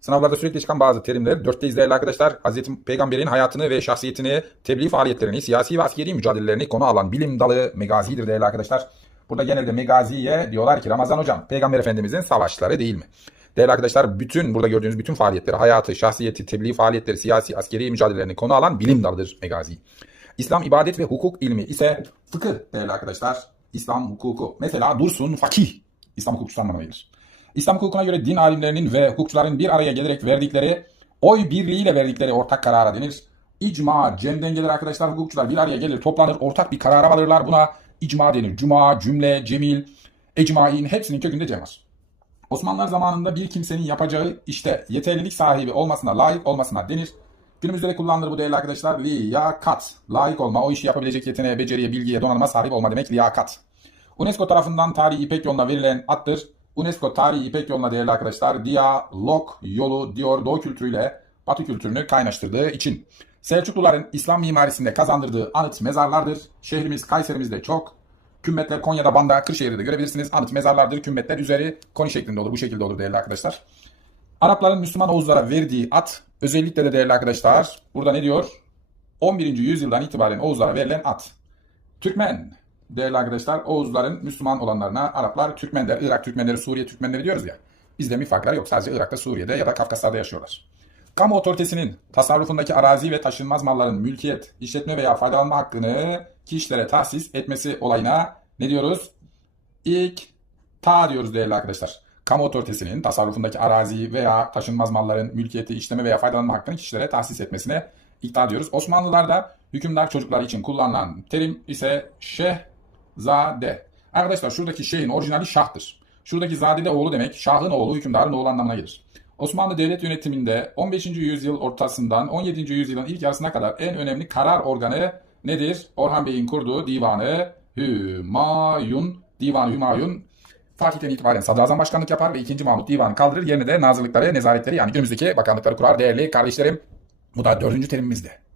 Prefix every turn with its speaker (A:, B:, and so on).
A: Sınavlarda sürekli çıkan bazı terimler. Dörtteyiz değerli arkadaşlar. Hazreti Peygamber'in hayatını ve şahsiyetini, tebliğ faaliyetlerini, siyasi ve askeri mücadelelerini konu alan bilim dalı megazidir değerli arkadaşlar. Burada genelde megaziye diyorlar ki Ramazan hocam Peygamber Efendimizin savaşları değil mi? Değerli arkadaşlar bütün burada gördüğünüz bütün faaliyetleri, hayatı, şahsiyeti, tebliğ faaliyetleri, siyasi, askeri mücadelelerini konu alan bilim dalıdır megazi. İslam ibadet ve hukuk ilmi ise fıkıh değerli arkadaşlar. İslam hukuku. Mesela Dursun fakih. İslam hukukçusu anlamına gelir. İslam hukukuna göre din alimlerinin ve hukukçuların bir araya gelerek verdikleri, oy birliğiyle verdikleri ortak karara denir. İcma, cemden gelir arkadaşlar. Hukukçular bir araya gelir, toplanır, ortak bir karara varırlar. Buna icma denir. Cuma, cümle, cemil, ecmain hepsinin kökünde cem var. Osmanlılar zamanında bir kimsenin yapacağı işte yeterlilik sahibi olmasına, layık olmasına denir. Günümüzde de kullanılır bu değerli arkadaşlar. Liyakat. Layık olma, o işi yapabilecek yeteneğe, beceriye, bilgiye, donanıma sahip olma demek liyakat. UNESCO tarafından tarihi İpek yoluna verilen addır. UNESCO tarihi İpek yoluna değerli arkadaşlar diyalog yolu diyor Doğu kültürüyle Batı kültürünü kaynaştırdığı için. Selçukluların İslam mimarisinde kazandırdığı anıt mezarlardır. Şehrimiz Kayserimizde çok. Kümbetler Konya'da, Banda, Kırşehir'de de görebilirsiniz. Anıt mezarlardır. Kümbetler üzeri koni şeklinde olur. Bu şekilde olur değerli arkadaşlar. Arapların Müslüman Oğuzlara verdiği at özellikle de değerli arkadaşlar burada ne diyor? 11. yüzyıldan itibaren Oğuzlara verilen at. Türkmen değerli arkadaşlar Oğuzların Müslüman olanlarına Araplar Türkmen der. Irak Türkmenleri, Suriye Türkmenleri diyoruz ya. Bizde bir farklar yok. Sadece Irak'ta, Suriye'de ya da Kafkaslar'da yaşıyorlar. Kamu otoritesinin tasarrufundaki arazi ve taşınmaz malların mülkiyet, işletme veya faydalanma hakkını kişilere tahsis etmesi olayına ne diyoruz? İlk ta diyoruz değerli arkadaşlar. Kamu otoritesinin tasarrufundaki arazi veya taşınmaz malların mülkiyeti, işleme veya faydalanma hakkını kişilere tahsis etmesine ikta diyoruz. Osmanlılarda hükümdar çocuklar için kullanılan terim ise şehzade. Arkadaşlar şuradaki şeyhin orijinali şahtır. Şuradaki zade de oğlu demek. Şahın oğlu, hükümdarın oğlu anlamına gelir. Osmanlı devlet yönetiminde 15. yüzyıl ortasından 17. yüzyılın ilk yarısına kadar en önemli karar organı nedir? Orhan Bey'in kurduğu divanı Hümayun, Divan Hümayun Fatih'ten itibaren sadrazam başkanlık yapar ve 2. Mahmut divanı kaldırır. Yerine de nazırlıkları, nezaretleri yani günümüzdeki bakanlıkları kurar değerli kardeşlerim. Bu da dördüncü terimimizdi.